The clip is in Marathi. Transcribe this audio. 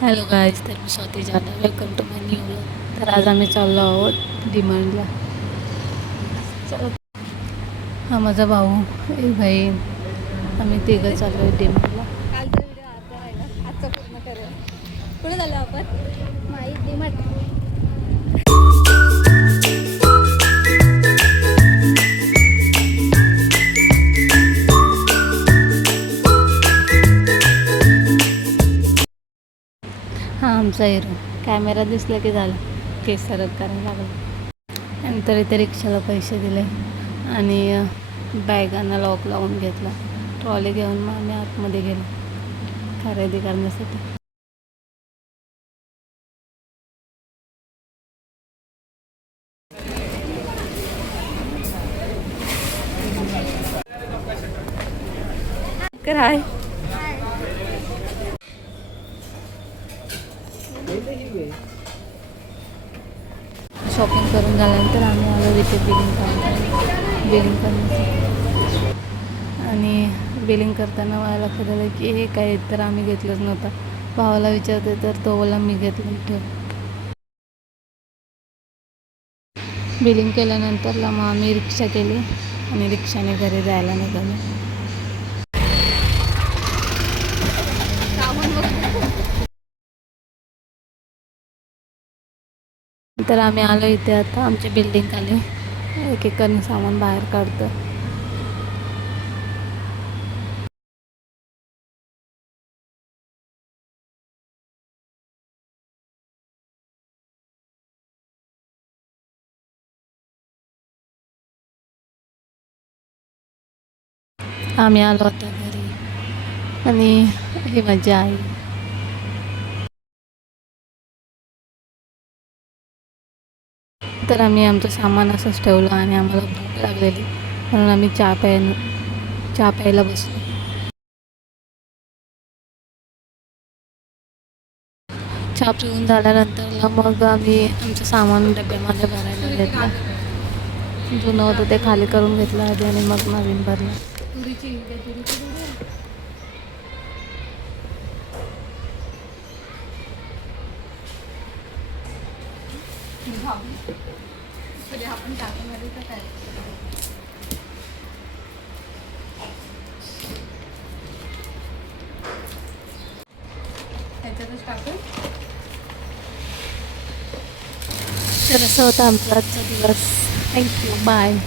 हॅलो गाईज, तर मी Swati Jadhav. Welcome to my new vlog. तर आज आम्ही चाललो आहोत डिमांडला. चला. हा माझा भाऊ, एक बहीण, आम्ही तिघं चाललो आहे डिमांडला. कालचा व्हिडिओ अर्धा राहिला, आजचा पूर्ण करूया. कुठे झालो आपण? माई डिमांड. हा आमचा हिरो. कॅमेरा दिसला की झाला, केस सरत करायला लागला. नंतर इथे रिक्षाला पैसे दिले आणि बॅगांना लॉक लावून घेतला. ट्रॉली घेऊन मग आम्ही आतमध्ये गेलो खरेदी करण्यासाठी. काय शॉपिंग करून झाल्यानंतर आम्ही आलो इथे बिलिंग करण्यासाठी. आणि बिलिंग करताना मला लक्षात आलं की हे काय तर आम्ही घेतलंच नव्हतं. भावाला विचारते तर तो बोला मी घेतलं ठेव. बिलिंग केल्यानंतरला मग आम्ही रिक्षा केली आणि रिक्षाने घरी जायला निघालो. तर आम्ही आलो इथे. आता आमची बिल्डिंग आली. एक एक करून सामान बाहेर काढतो. आम्ही आलो आता घरी आणि ही मजा आहे. तर आम्ही आमचं सामान असंच ठेवलं आणि आम्हाला भूक लागलेली म्हणून आम्ही चहा प्यायला बसलो. चहा पिऊन झाल्यानंतर मग आम्ही आमचं सामान डब्यामध्ये भरायला घेतलं. जुनं होतं ते खाली करून घेतलं आधी आणि मग नवीन भरलं. आपण टाकणार तर काय त्याच्यातच टाकू. तर असं होता आमचा आजचा दिवस. थँक्यू. बाय.